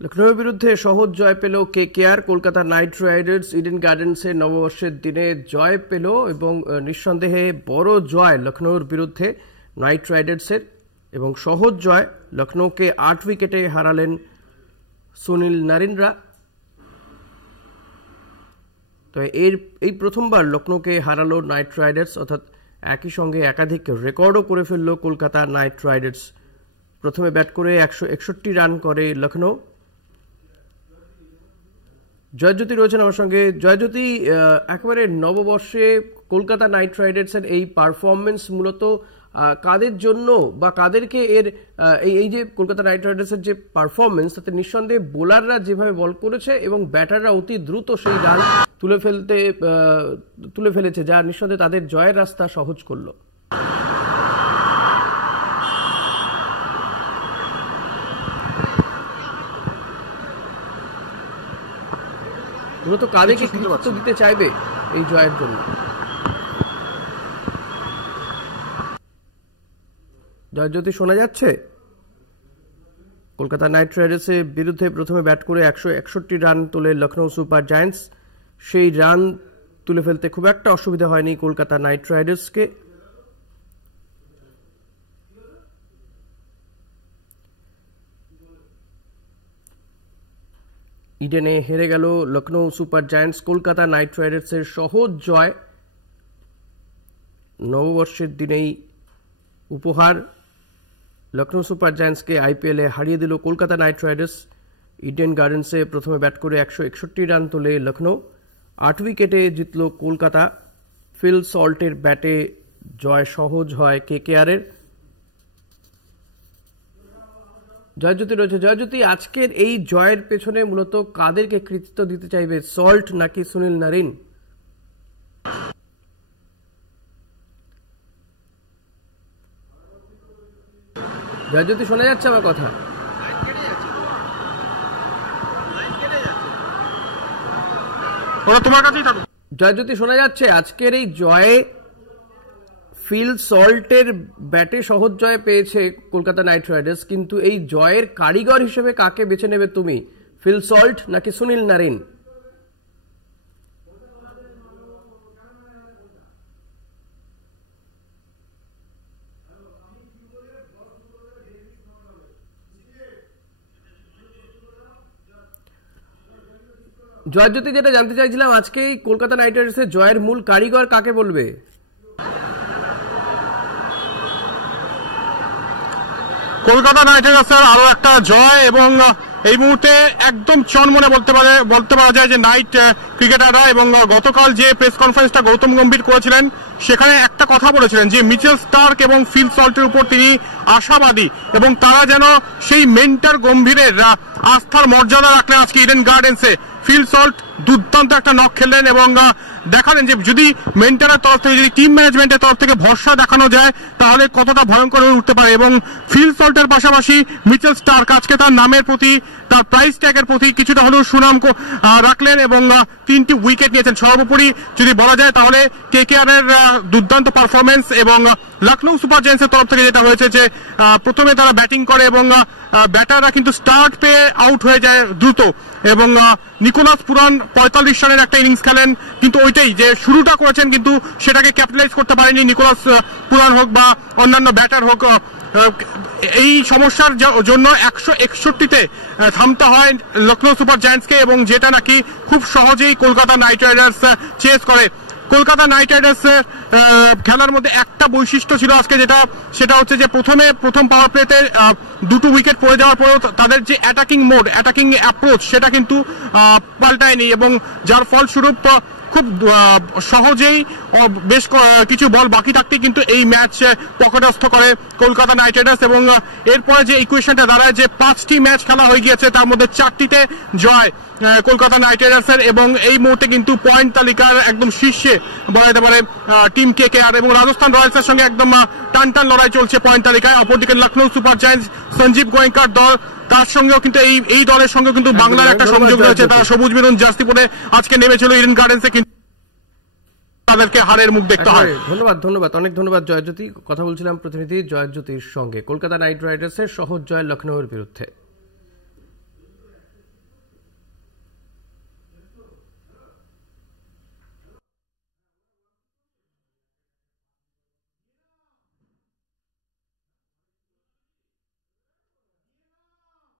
লখনৌর বিরুদ্ধে সহজ জয় পেল KKR. Kolkata Knight Riders Eden গার্ডেন্সে নববর্ষের দিনে জয় পেল এবং নিঃসন্দেহে বড় জয় লখনৌর বিরুদ্ধে নাইট রাইডার্সের এবং সহজ জয়। লখনৌকে 8 উইকেটে হারালেন সুনীল নারিনরা। তো এই প্রথমবার লখনৌকে হারালো নাইট রাইডার্স, অর্থাৎ একই সঙ্গে একাধিক রেকর্ডও করে ফেলল কলকাতা নাইট রাইডার্স। প্রথমে ব্যাট করে 161 রান করে লখনৌ। জয়জ্যোতি রয়েছেন আমার সঙ্গে। জয়জ্যোতি, একেবারে নববর্ষে কলকাতা নাইট রাইডার্সের এই পারফরমেন্স মূলত কাদের জন্য বা কাদেরকে এই যে কলকাতা নাইট রাইডার্সের যে পারফরমেন্স, তাতে নিঃসন্দেহে বোলাররা যেভাবে বল করেছে এবং ব্যাটাররা অতি দ্রুত সেই রান তুলে ফেলেছে, যা নিঃসন্দেহে তাদের জয়ের রাস্তা সহজ করলো। মূলত কাদেরকে কৃতিত্ব দিতে চাইবে এই জয়ের জন্য? জয়জ্যোতি, শোনা যাচ্ছে? কলকাতা নাইট রাইডার্সের বিরুদ্ধে প্রথমে ব্যাট করে 161 রান তোলে লখনৌ সুপার জায়ান্টস। সেই রান তুলে ফেলতে খুব একটা অসুবিধা হয়নি কলকাতা নাইট রাইডার্সকে। ইডেনে হেরে গেল Lucknow Super Giants. Kolkata Knight রাইডার্সের সহজ জয় নববর্ষের দিনেই উপহার। লখনৌ সুপার জায়ান্টসকে আইপিএলে হারিয়ে দিল কলকাতা নাইট রাইডার্স। ইডেন গার্ডেন্সে প্রথমে ব্যাট করে 161 রান তোলে লখনৌ। 8 উইকেটে জিতল কলকাতা। ফিল সল্টের ব্যাটে জয় সহজ হয় কেকেআরের। জয়জ্যোতি রয়েছে। জয়জ্যোতি, আজকের এই জয়ের পেছনে মূলত কাদেরকে কৃতিত্ব দিতে চাইবে, সল্ট নাকি সুনীল নারিন? জয়জ্যোতি, শোনা যাচ্ছে আমার কথা? জয়জ্যোতি, শোনা যাচ্ছে? আজকের এই জয়ে ফিল সল্টের ব্যাটে সহজ জয় পেয়েছে কলকাতা নাইট রাইডার্স, কিন্তু এই জয়ের কারিগর হিসেবে কাকে বেছে নেবে তুমি, ফিল সল্ট নাকি সুনীল নারিন? জয়জ্যোতি, যেটা জানতে চাইছিলাম, আজকে কলকাতা নাইট রাইডার্সের জয়ের মূল কারিগর কাকে বলবে? কলকাতা নাইট রাইডার্সের আরো একটা জয় এবং এই মুহূর্তে একদম চনমনে বলতে পারা যায় যে নাইট ক্রিকেটাররা, এবং গতকাল যে প্রেস কনফারেন্সটা গৌতম গম্ভীর করেছিলেন সেখানে একটা কথা বলেছিলেন যে মিচেল স্টার্ক এবং ফিল সল্টের উপর তিনি আশাবাদী এবং তারা যেন সেই মেন্টর গম্ভীরের আস্থার মর্যাদা রাখলেন আজকে ইডেন গার্ডেন্সে। ফিল সল্ট দুর্দান্ত একটা নক খেললেন এবং দেখালেন যে যদি মেন্টরের তরফ থেকে, যদি টিম ম্যানেজমেন্টের তরফ থেকে ভরসা দেখানো যায় তাহলে কতটা ভয়ঙ্কর হয়ে উঠতে পারে। এবং ফিল সল্টের পাশাপাশি মিচেল স্টার্ক আজকে তার নামের প্রতি, তার প্রাইস ট্যাগের প্রতি কিছুটা হলেও সুনাম রাখলেন এবং 3টি উইকেট নিয়েছেন। সর্বোপরি যদি বলা যায় তাহলে কেকেআর এর দুর্দান্ত পারফরমেন্স এবং লখনৌ সুপার জায়ান্টসের তরফ থেকে যেটা হয়েছে যে প্রথমে তারা ব্যাটিং করে এবং ব্যাটাররা কিন্তু স্টার্ট পেয়ে আউট হয়ে যায় দ্রুত এবং নিকোলাস পুরান 45 রানের একটা ইনিংস খেলেন, কিন্তু ওইটাই যে শুরুটা করেছেন কিন্তু সেটাকে ক্যাপিটালাইজ করতে পারেনি নিকোলাস পুরান হোক বা অন্যান্য ব্যাটার হোক। এই সমস্যার জন্য 161তে থামতে হয় লখনৌ সুপার জায়ান্টসকে এবং যেটা নাকি খুব সহজেই কলকাতা নাইট রাইডার্স চেস করে। কলকাতা নাইট রাইডার্স খেলার মধ্যে একটা বৈশিষ্ট্য ছিল আজকে, সেটা হচ্ছে যে প্রথম পাওয়ার প্লেতে 2টো উইকেট পড়ে যাওয়ার পরেও তাদের যে অ্যাটাকিং মোড, অ্যাটাকিং অ্যাপ্রোচ সেটা কিন্তু পাল্টায়নি এবং যার ফলস্বরূপ খুব সহজেই বেশ কিছু বল বাকি থাকতে কিন্তু এই ম্যাচ পকেটস্থ করে কলকাতা নাইট রাইডার্স এবং এরপরে যে ইকুয়েশনটা দাঁড়ায় যে 5টি ম্যাচ খেলা হয়ে গিয়েছে, তার মধ্যে 4টিতে জয় কলকাতা নাইট রাইডার্সের এবং এই মুহূর্তে কিন্তু পয়েন্ট তালিকার একদম শীর্ষে বলা যেতে পারে টিম কেকেআর এবং রাজস্থান রয়্যালসের সঙ্গে একদম টান লড়াই চলছে পয়েন্ট তালিকায়। অপরদিকে লখনৌ সুপার জায়ান্টস, সঞ্জীব গোয়েঙ্কার দল, তার সঙ্গেও কিন্তু এই দলের সঙ্গে কিন্তু বাংলার একটা সংযোগ রয়েছে। তারা সবুজ মেরুন জার্সি পরে আজকে নেমেছিল ইডেন গার্ডেন্সে, কিন্তু তাদেরকে হারের মুখ দেখতে হয়। ধন্যবাদ, অনেক ধন্যবাদ জয়জ্যোতি। কথা বলছিলাম প্রতিনিধি জয়জ্যোতির সঙ্গে। কলকাতা নাইট রাইডার্সের সহজ জয় লখনৌর বিরুদ্ধে।